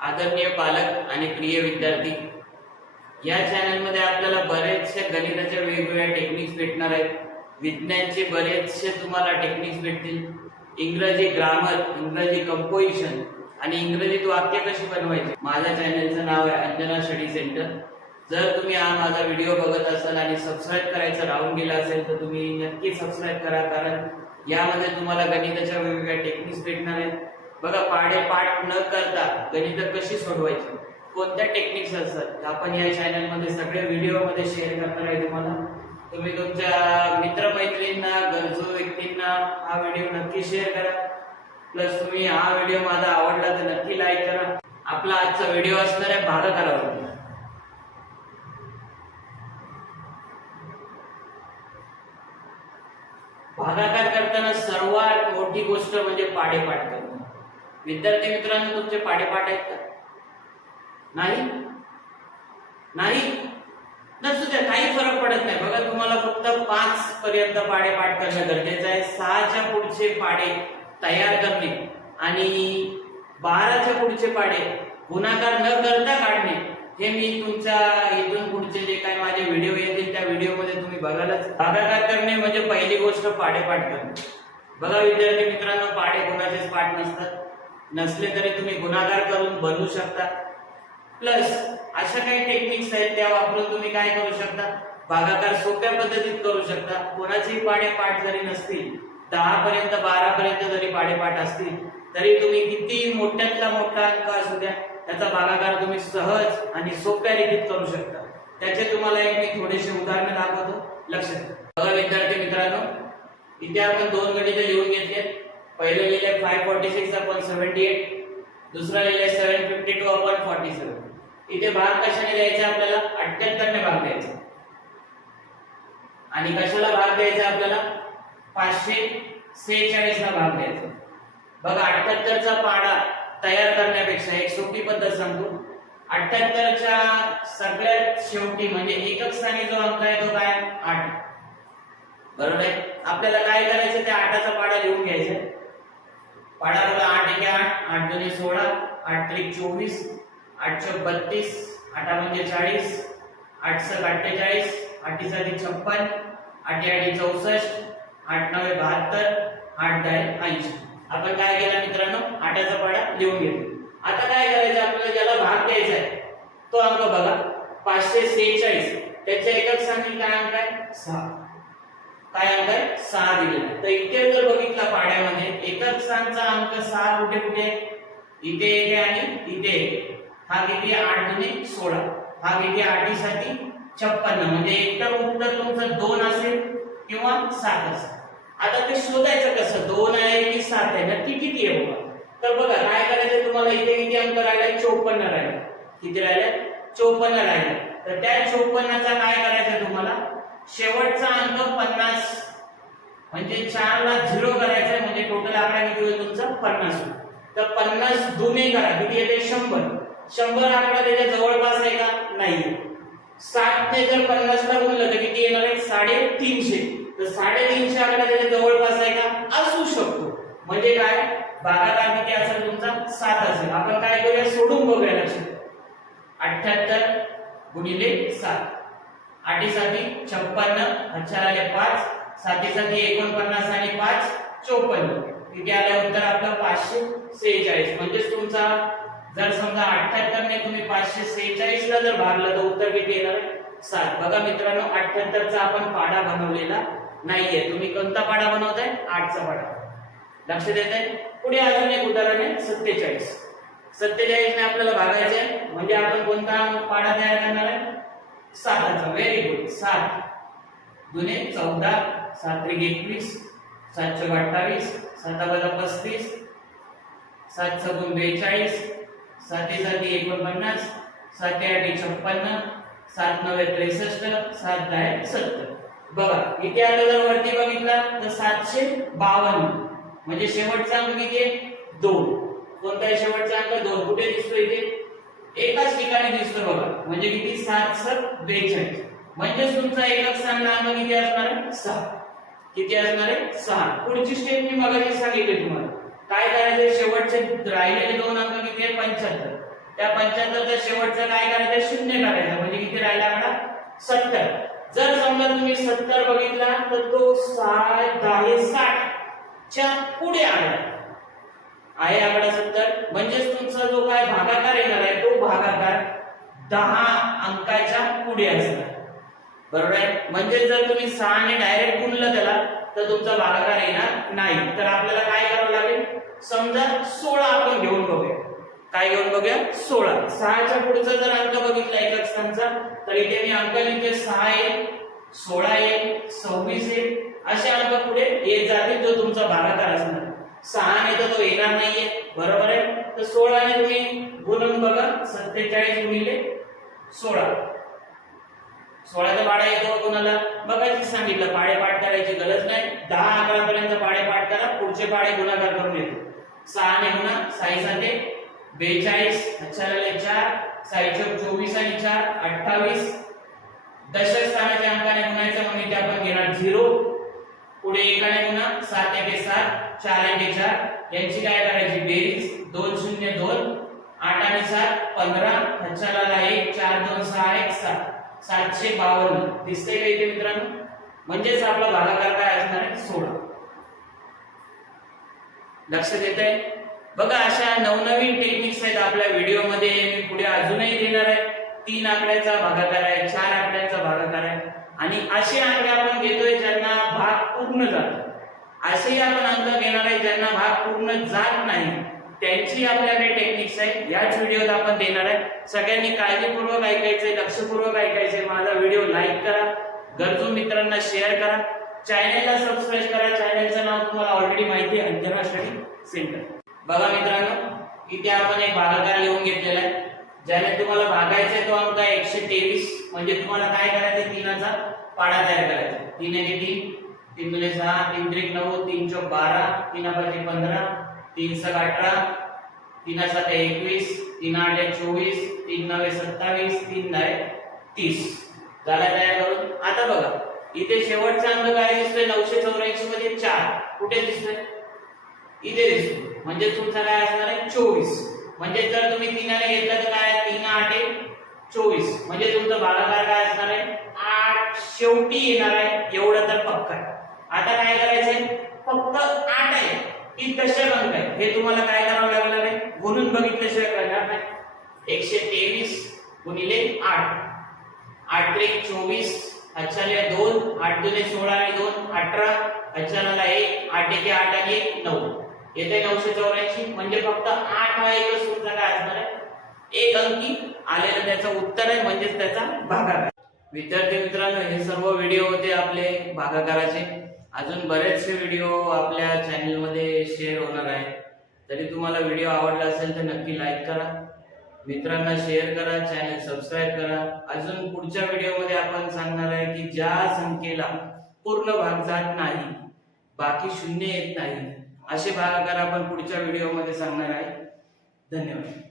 आदरणीय पालक आणि प्रिय विद्यार्थी, या चॅनल मध्ये आपल्याला बरेचसे गणिताच्या वेगवेगळ्या टेक्निक्स भेटणार आहेत. विज्ञानचे बरेचसे तुम्हाला टेक्निक्स भेटतील. इंग्रजी ग्रामर, इंग्रजी कंपोजिशन आणि इंग्रजीत वाक्य कशी बनवायची. माझ्या चॅनलचं नाव आहे अंजना स्टडी सेंटर. जर तुम्ही हा माझा व्हिडिओ बघत असाल आणि सबस्क्राईब करायचं राहून गेला असेल तर तुम्ही नक्की सबस्क्राईब करा, कारण यामध्ये तुम्हाला गणिताच्या वेगवेगळ्या टेक्निक्स भेटणार आहेत. बघा, पाठ न करता गणित कशी सोडवायची, कोणत्या टेक्निक्स असतात, आपण या चॅनल मध्ये सगळे व्हिडिओ मध्ये शेअर करणार आहे तुम्हाला. तुम्ही तुमच्या मित्रमैत्रिणींना, गरजू व्यक्तींना हा व्हिडिओ नक्की शेअर करा. प्लस तुम्ही हा व्हिडिओ माझा आवडला तर नक्की लाईक करा. आपला आजचा व्हिडिओ असणार आहे भागाकारावर. भागाकार करताना सर्वात मोठी गोष्ट म्हणजे पाढेपाठ करणं. विद्यार्थी मित्रांनो, तुमचे पाढेपाठ आहेत का? नाही नसू द्या, काही फरक पडत नाही. बघा, तुम्हाला फक्त 5 पर्यंत पाढेपाठ करणं गरजेचं आहे. 6च्या पुढचे पाढे तयार करणे आणि 12च्या पुढचे पाढे गुणाकार न करता काढणे, हे मी तुमच्या इथून पुढचे जे काही माझे व्हिडिओ येतील त्या व्हिडिओ मध्ये तुम्ही बघालच. भागाकार करणे म्हणजे पहिली गोष्ट पाढेपाठ करणे. बघा विद्यार्थी मित्रांनो, पाढे कोणाचेच पाठ नसतात. नसले तरी तुम्ही गुणाकार करून बनवू शकता. प्लस अशा काही टेक्निक्स आहेत त्या वापरून तुम्ही काय करू शकता, भागाकार सोप्या पद्धतीत करू शकता. कोणाचेही पाढेपाठ जरी नसतील, 10 पर्यंत 12 पर्यंत जरी पाढेपाठ असतील तरी तुम्ही किती मोठ्यातला मोठा अंक असू द्या, त्याचा भागाकार तुम्ही सहज आणि सोप्या रीतीत करू शकता. त्याचे तुम्हाला एक मी थोडेसे उदाहरण दाखवतो, लक्षात घ्या. बघा विद्यार्थी मित्रांनो, इथे आपण 2 गणित लिहून घेतले. पहिले लिहिले 546 upon 78, दुसरा लिहिले 752 upon 47. इथे भाग कशाने द्यायचा आपल्याला? 78 ने भाग द्यायचा. आणि कशाला भाग द्यायचा आपल्याला? 546 ला भाग द्यायचा. बघा, 78चा पाढा तयार करण्यापेक्षा एक सोपी पद्धत सांगतो. 78च्या सगळ्यात शेवटी म्हणजे एकक स्थानी जो अंक आहे तो काय? 8. बरोबर आहे. आपल्याला काय करायचं, त्या 8चा पाढा लिहून घ्यायचा. पाढा बघा, 8 × 8, 8 × 16, 8 × 24, 8 × 32, 8 म्हणजे 40, 8 × 48, 8 × 56, 8 × 64, 8 × 9 72, 8 × 10 80. आपण काय केलं मित्रांनो, 8चा पाढा लिहून घेतला. आता काय करायचं आपल्याला, ज्याला भाग द्यायचा आहे तो अंक बघा 546, त्याच्या एकक स्थानी काय अंक आहे? 6. काय अंक आहे? 6 दिलेला. तर इथे जर बघितला पाढ्यामध्ये एकक स्थानचा अंक 6 कुठे कुठे? इथे एक आहे आणि इथे एक. हा किती? 8 × 16. हा किती? 8 साठी 56. म्हणजे एकदम उत्तर तुमचं 2 असेल किंवा 7 असेल. आता ते शोधायचं कसं, 2 आहे की 7 आहे, नक्की किती आहे बघा. तर बघा काय करायचं तुम्हाला, इथे किती अंक राहिला? 54 राहिला. किती राहिला? 54 राहिला. तर त्या 54चा काय करायचं तुम्हाला, शेवटचा अंक 50 म्हणजे 4 ला 0 करायचं, म्हणजे टोटल आकडा किती होईल तुमचा? 50. तर 50 दुने करा, किती येते? 100. 100 आकडा त्याच्या जवळपास आहे का? नाही. 7 ने जर 50 ला गुणलं तर किती येणार आहे? 350. तर 350 आकडा त्याच्या जवळपास आहे का? असू शकतो. म्हणजे काय, भागाकार किती असेल तुमचा? 7 असेल. आपण काय करूया, सोडून बघूया. लक्षात, 78 × 7. 8 साठी 56, 4 आले 5, 7 साठी 49 आणि 5 54. किती आले उत्तर आपलं? 546. म्हणजे तुमचा जर समजा 78 ने तुम्ही 546 ला जर भागलं तर उत्तर किती येणार? 7. बघा मित्रांनो, 78चा आपण पाढा बनवलेला नाहीये. तुम्ही कोणता पाढा बनवताय? 8चा पाढा. लक्षात येतंय? पुढे अजून एक उदाहरण आहे 47. 47 ने आपल्याला भागायचे, म्हणजे आपण कोणता पाढा तयार करणार आहे? 7चा. Very good. 7 दुने 14, 7 × 21, 7 × 28, 7 + 35, 7 × 42, 7 साठी 49, 7 × 8 56, 7 × 9 63, 7 × 10 70. बघा, इथे आता जर वरती बघितला तर 752 म्हणजे शेवटचा अंक किती आहे? 2. कोणता आहे शेवटचा अंक? 2. कुठे दिसतो? इथे एकाच ठिकाणी दिसतो बघा. म्हणजे किती? 7 × 7 42. म्हणजे तुमचा एकक स्थानला अंक किती असणार आहे? 6. किती असणार आहे? 6. पुढची स्टेप मी मगाशी सांगितली तुम्हाला. काय करायचं, शेवटचे राहिलेले 2 अंक किती आहेत? 75. त्या 75चा शेवटचं काय करायचं, शून्य करायचं, म्हणजे किती राहिला आकडा 70. जर समजा तुम्ही 70 बघितला तर तो 60 च्या पुढे आला आहे आकडा 70, म्हणजेच तुमचा जो काय भागाकार येणार आहे तो भागाकार 10 अंकाच्या पुढे असणार, बरोबर आहे. म्हणजे जर तुम्ही 6 ने डायरेक्ट गुणलं त्याला तर तुमचा भागाकार येणार नाही. तर आपल्याला काय करावं लागेल, समजा 16 आपण घेऊन बघूया. काय घेऊन बघूया, 16. 6 च्या पुढचा जर अंक बघितला एकक स्थानचा तर इथे मी अंक लिहिते, 6 येईल, 16 येईल, 26 येईल, असे अंक पुढे येत जातील जो तुमचा भागाकार असणार. 6 ने तर तो येणार नाहीये, बरोबर आहे. तर 16 ने तुम्ही गुणून बघा, 47 गुणिले 16. 16चा पाढा येतो कोणाला बघायचं सांगितलं, पाढे पाठ करायची गरज नाही. 10 11 पर्यंत पाढे पाठ करा, पुढचे पाढे गुणाकार करून येतो. 6 ने गुणा, 6 साते 42, अच्छा झाले 4, 6 चौक 24 आणि 4 28. दशक स्थानाच्या अंकाने गुणायचं म्हणजे ते आपण घेणार 0. पुढे एकाने गुणा, 7 एके 7, 4 एके 4, यांची काय करायची बेरीज, 2 0 2, 8 आणि 7 15, अच्छा झाला 1, 4 2 6 1 7, 752. दिसतंय का इथे मित्रांनो, म्हणजेच आपला भागाकार काय असणार आहे 16. लक्षात येतंय. बघा अशा नवनवीन टेक्निक्स आहेत आपल्या व्हिडिओ मध्ये, मी पुढे अजूनही देणार आहे. 3 आकड्याचा भागाकार आहे, 4 आकड्याचा भागाकार आहे, आणि असे आकडे आपण घेतोय ज्यांना भाग पूर्ण जातो. असेही आपण अंक घेणार आहे ज्यांना भाग पूर्ण जात नाही, त्यांची आपल्याकडे टेक्निक्स आहे, याच व्हिडिओत आपण देणार आहे. सगळ्यांनी काळजीपूर्वक ऐकायचंय, लक्षपूर्वक ऐकायचंय. माझा व्हिडिओ लाईक करा, गरजू मित्रांना शेअर करा, चॅनलला सबस्क्राइब करा. चॅनलचं नाव तुम्हाला ऑलरेडी माहिती आहे, अंजना स्टडी सेंटर. बघा मित्रांनो, इथे आपण एक भागाकार लिहून घेतलेला आहे, ज्याने तुम्हाला भागायचा तो अंक आहे 123. म्हणजे तुम्हाला काय करायचं, 3चा पाढा तयार करायचा. 3 एके 3, 3 दुने 6, 3 त्रिक 9, 3 चौक 12, 3 पाचे 15, 3 सक 18, 3 सात 21, 3 आठ 24, 3 9 27, 3 10 30. झाला तयार करून. आता बघा इथे शेवटचा अंक काय दिसतोय, 984 मध्ये 4 कुठे दिसतोय, इथे दिसतो. म्हणजे तुमचा काय असणार आहे 24. म्हणजे जर तुम्ही 3 ने घेतलं तर काय, 3 8 24. म्हणजे तुमचा भागाकार काय असणार आहे 8 शेवटी येणार आहे, एवढं तर पक्का आहे. आता काय करायचंय, फक्त 8 आहे की दशक अंक आहे हे तुम्हाला काय करावं लागणार आहे, गुणून बघितल्याशिवाय कळणार नाही. 123 गुणिले 8, 8 त्रिक 24, अच्छा लिहा 2, 8 दुने 16 आणि 2 18, अच्छा झाला 1, 8 एके 8 आणि 1 9. येते 984. म्हणजे फक्त 8 हा एकच तुमचा काय असणार आहे, एक अंकी आलेलं त्याचं उत्तर आहे, म्हणजेच त्याचा भागाकार. विद्यार्थी मित्रांनो, हे सर्व व्हिडिओ होते आपले भागाकाराचे. अजून बरेचसे व्हिडिओ आपल्या चॅनल मध्ये शेअर होणार आहे. तरी तुम्हाला व्हिडिओ आवडला असेल तर नक्की लाईक करा, मित्रांना शेअर करा, चॅनल सबस्क्राइब करा. अजून पुढच्या व्हिडिओ मध्ये आपण सांगणार आहे की ज्या संख्येला पूर्ण भाग जात नाही, बाकी शून्य येत नाही, असे भागाकार आपण पुढच्या व्हिडिओ मध्ये सांगणार आहे. धन्यवाद.